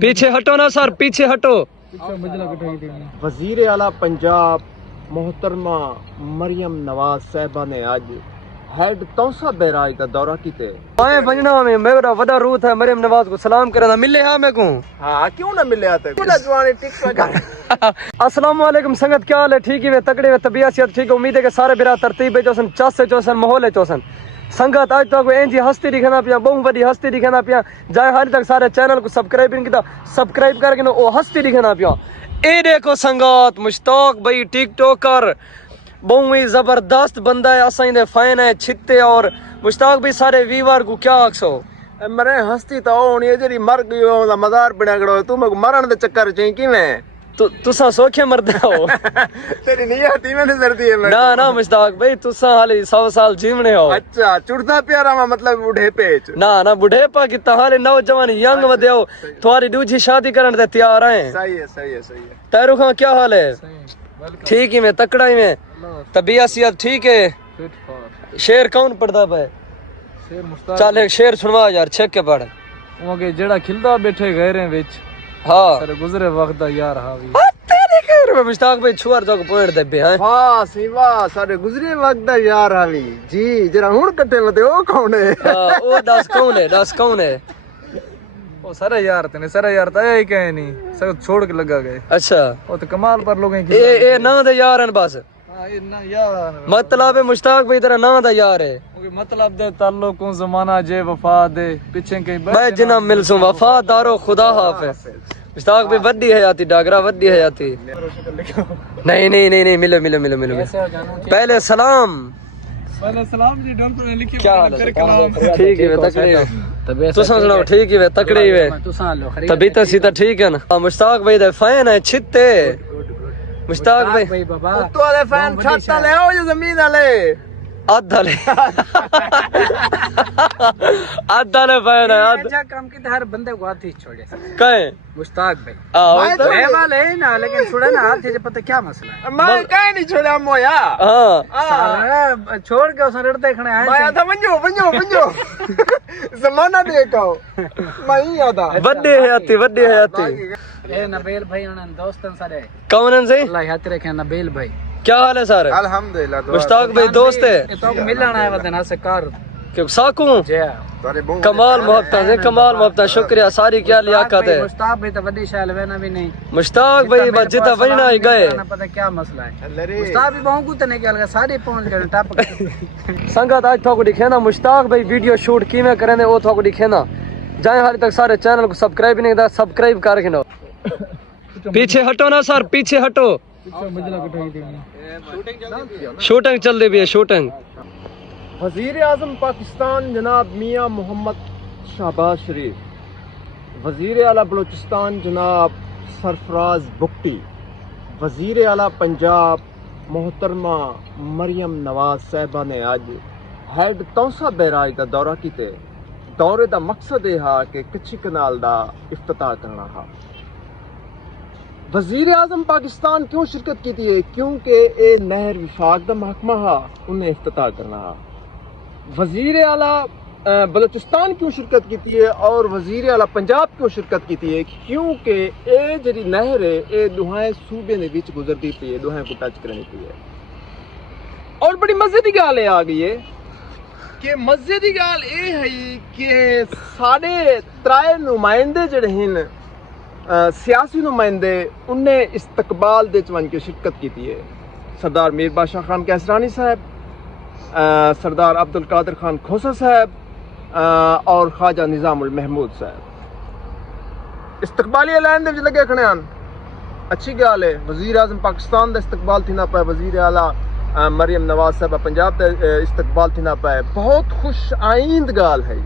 پیچھے ہٹو نا سر، پیچھے ہٹو. وزیر اعلیٰ پنجاب محترمہ مریم نواز صاحبہ نے آج ہیڈ تونسا بیراج کا دورہ کیتے. میں بننا میں میرا وڈا روت ہے مریم نواز کو سلام کرنا ملے ہاں میں کو. ہاں کیوں نہ ملے آتے جوانی ٹک پہ. السلام علیکم سنگت، کیا حال ہے؟ ٹھیک ہے تکڑے ہوئے طبیعت صحت ٹھیک ہے. امید ہے کہ سارے برا ترتیب ہے چوسن چس سے چوسن ماحول ہے چوسن. سنگت آج تک اینجی ہستی دکھنا پیا، بہت بڑی ہستی دکھنا پیا. جائے حال تک سارے چینل کو سبسکرائب نہیں کیتا، سبسکرائب کر کے وہ ہستی دکھنا پیا. اے دیکھو سنگت مشتاق بھائی ٹک ٹاکر بہت ہی زبردست بندہ ہے، اساں دے فین ہے چھتے. اور مشتاق بھائی سارے ویور کو کیا آکسو؟ مرے ہستی تو ہونی ہے جی مر گئی ہو مزار بنا کڑو تو میں مرن دے چکر چیں کیویں تساں سوکھے مرد ہو. تیری نیت ہی میں نظر دی ہے. نا نا مشتاق بھائی تساں حالی 100 سال جیونے ہو. اچھا چڑتا پیارا میں مطلب بوڑھے پیچ نا نا بڑھے پا کیتا حالے نوجوان ینگ ودے ہو. تھوڑی دوجی شادی کرن تے تیار ہیں. صحیح ہے صحیح ہے صحیح ہے. تیرو خان کیا حال ہے؟ ٹھیک ہی میں تکڑا ہی میں طبیعت صحت ٹھیک ہے. شیر کون پڑھدا پے؟ چل ایک شیر سنوا یار چھک کے پڑھ. کہ جڑا کھلدا بیٹھے غیریں وچ ہاں سر گزرے وقت دا یار ہاوی. تیری خیر میں مشتاق بھائی چھوار جو پوائنٹ دے بے ہیں. واہ سی واہ سارے گزرے وقت دا یار حالی جی جرا ہن کٹے لتے او کون ہے؟ ہاں او دس کون ہے؟ دس کون ہے؟ او سارے یار تے سارے یار تے ہی کہیں نہیں سب چھوڑ کے لگا گئے. اچھا او تے کمال پر لوگیں کی اے نا دے یار ہیں بس. ہاں یہ نہ یار مطلب ہے مشتاق بھائی تیرا نا دا یار ہے. مطلب دے تعلق کو زمانہ جے وفا دے پیچھے کہیں میں جنہ مل سوں وفادارو خدا حافظ. مشتاق بھائی وڈی حیاتی ڈاگرا وڈی حیاتی. نہیں نہیں نہیں نہیں ملو ملو ملو ملو پہلے سلام. پہلے سلام جی ڈاکٹر نے لکھی کیا حال ہے؟ ٹھیک ہے تکڑے تساں سناؤ ٹھیک ہے تکڑے ہی طبیعت سیتا ٹھیک ہے نا. مشتاق بھائی دے فین ہے چھتے. مشتاق بھائی تو والے فین چھت لے او جو زمین والے آدھا لے آدھا لے فین ہے. اچھا کام کی ہر بندے کو ہاتھ ہی چھوڑے کہیں مشتاق بھائی آہ والے نا لیکن چھوڑے نا ہاتھ سے پتہ کیا مسئلہ ہے. میں کہیں نہیں چھوڑا مویا ہاں چھوڑ کے اس رڑتے کھڑے آئے میں تھا ونجو ونجو ونجو زمانہ دیکھو میں ہی آتا وڈی حیاتی وڈی حیاتی. اے نبیل بھائی انہاں دوستن سارے کون ہیں سے؟ اللہ ہاتھ رکھے نبیل بھائی. کیا حال ہے سارے؟ الحمدللہ مشتاق بھائی دوست ہے تو ملن آیا ودنا سے کار کہ ساکوں جی کمال محبت ہے کمال محبت. شکریہ ساری کیا لیاقت ہے. مشتاق بھائی تو بڑی شال وینا بھی نہیں. مشتاق بھائی بس جتا وجنا ہی گئے. پتہ کیا مسئلہ ہے. مشتاق بھی بہت کچھ نہیں کیا سارے پہنچ گئے ٹاپ. سنگت آج تھوڑا دکھینا مشتاق بھائی ویڈیو شوٹ کیویں کریں دے وہ تھوڑا دکھینا. جائیں حال تک سارے چینل کو سبسکرائب نہیں کیتا سبسکرائب کر کے نو. پیچھے ہٹو نا سر پیچھے ہٹو. شوٹنگ چل رہی ہے شوٹنگ. وزیر اعظم پاکستان جناب میاں محمد شہباز شریف، وزیر اعلیٰ بلوچستان جناب سرفراز بگٹی، وزیر اعلیٰ پنجاب محترمہ مریم نواز صاحبہ نے آج ہیڈ تونسا بیراج کا دورہ کیتے. دورے دا مقصد یہ ہے کہ کچھی کنال دا افتتاح کرنا ہے. وزیر اعظم پاکستان کیوں شرکت کی ہے؟ کیونکہ اے نہر وفاق دا محکمہ ہے انہیں افتتاح کرنا ہے. وزیر اعلیٰ بلوچستان کیوں شرکت کی ہے اور وزیر اعلیٰ پنجاب کیوں شرکت کی ہے؟ کیونکہ اے جڑی نہر ہے اے دوہائیں صوبے دے وچ گزرتی پئی ہے، دوہائیں کو ٹچ کرنی پئی ہے. اور بڑی مزے دی گل آ گئی ہے کہ مزے دی گل اے ہے کہ سارے ترائے نمائندے جڑے ہیں سیاسی نمائندے انہیں استقبال دے چون کے شرکت کی ہے. سردار میر بادشاہ خان کیسرانی صاحب، سردار عبد القادر خان کھوسا صاحب اور خواجہ نظام المحمود صاحب استقبالی اعلان دے لگے کھڑے ہیں. اچھی گل ہے وزیر اعظم پاکستان دا استقبال تھی نہ پائے، وزیر اعلیٰ مریم نواز صاحب پنجاب دا استقبال تھی نہ پائے. بہت خوش آئند گال ہے.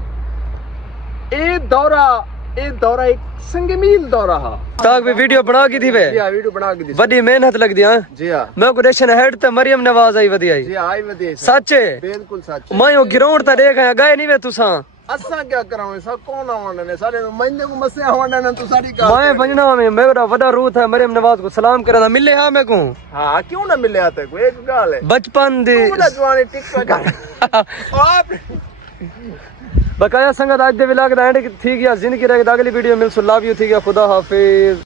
اے دورہ ایک سنگ میل دورہ ہے. مشتاق بھی ویڈیو بنا کی تھی وے ویڈیو بنا کے دی وڈی محنت لگ دی. ہاں جی ہاں میں کو ریشن ہیڈ تے مریم نواز آئی ودی آئی. جی آئی ودی سچ ہے بالکل سچ. میں او گراؤنڈ تے دیکھ آیا گئے نہیں وے تساں. اساں کیا کراں سب کون آونے نے سارے مہینے کو مسے آونے نے تو ساری کا میں بننا میں میرا وڈا روت ہے مریم نواز کو سلام کرنا ملے ہاں میں کو. ہاں کیوں نہ ملے آتے کوئی ایک گل ہے بچپن دی جوانی ٹک پہ کر آپ بقایا سنگت اج دے ولاگ دا اینڈ تھی گیا زندگی رہ گئی اگلی ویڈیو مل سو لو یو تھی گیا خدا حافظ